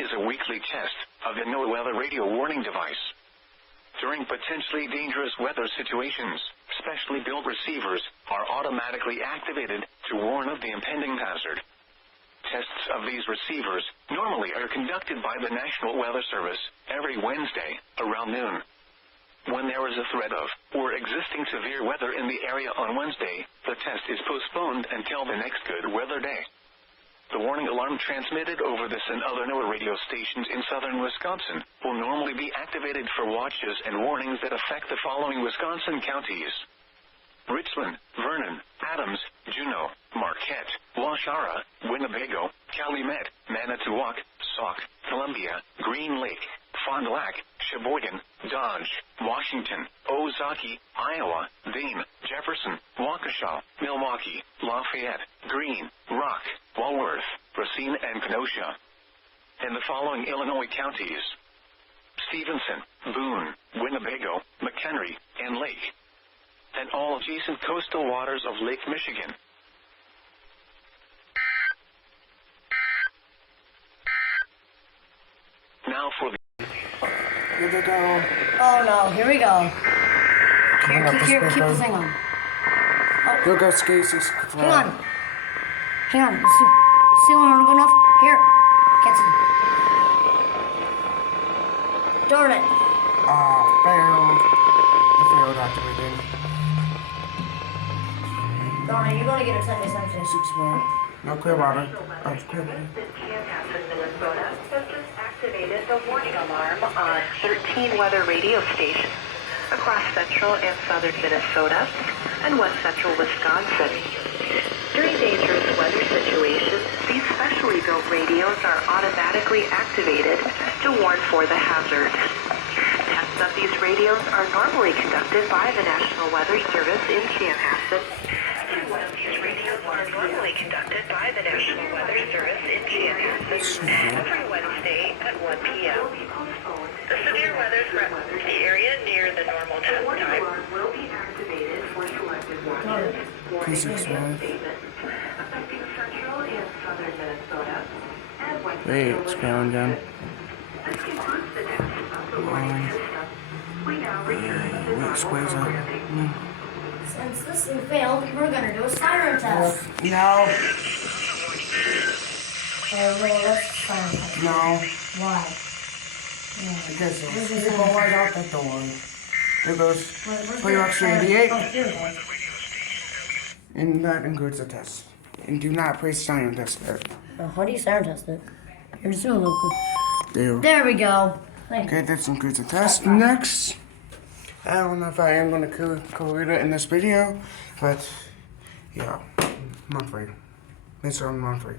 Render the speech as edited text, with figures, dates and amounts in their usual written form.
is a weekly test of the NOAA weather radio warning device. During potentially dangerous weather situations, specially built receivers are automatically activated to warn of the impending hazard. Tests of these receivers normally are conducted by the National Weather Service every Wednesday around noon. When there is a threat of or existing severe weather in the area on Wednesday, the test is postponed until the next good weather day. The warning alarm transmitted over this and other NOAA radio stations in southern Wisconsin will normally be activated for watches and warnings that affect the following Wisconsin counties: Richland, Vernon, Adams, Juneau, Marquette, Waushara, Winnebago, Calumet, Manitowoc, Sauk, Columbia, Green Lake, Fond du Lac, Sheboygan, Dodge, Washington, Ozaukee, Iowa, Dane, Jefferson, Waukesha, Milwaukee, Lafayette, Greene, Rock, Walworth, Racine, and Kenosha. And the following Illinois counties: Stevenson, Boone, Winnebago, McHenry, and Lake, and all adjacent coastal waters of Lake Michigan. Now for the... Here we go. Oh no, here we go. Keep the thing on. Oh. Here goes Casey's. Hang on. Hang on. See when I'm going off? Here. Can't see. Darn it. Failed. I failed activating. Darn it, you're going to get a 10-day 6 more. No clear water. Clear water. Activated the warning alarm on 13 weather radio stations across central and southern Minnesota and west central Wisconsin. During dangerous weather situations, these specially built radios are automatically activated to warn for the hazard. Tests of these radios are normally conducted by the National Weather Service in Chanhassen. Every Wednesday at 1 p.m. The severe weather threat to the area near the normal test time will be activated for selected watches. Affecting central and southern Minnesota and west Wait, it's going down. This concludes the test of the warning system. We now return to normal programming. Since this thing failed, we're going to do a siren test. No. Wait, let's siren test. No. Why? I guess it's go right out the door. There goes Playbox Oh, 88. here we go. And that includes the test. And do not press siren test there. How do you siren test it? You're just doing a little There. There we go. Thank you. Okay, that includes the test. Next, I don't know if I am going to include it in this video, but yeah, monthly. It's on monthly.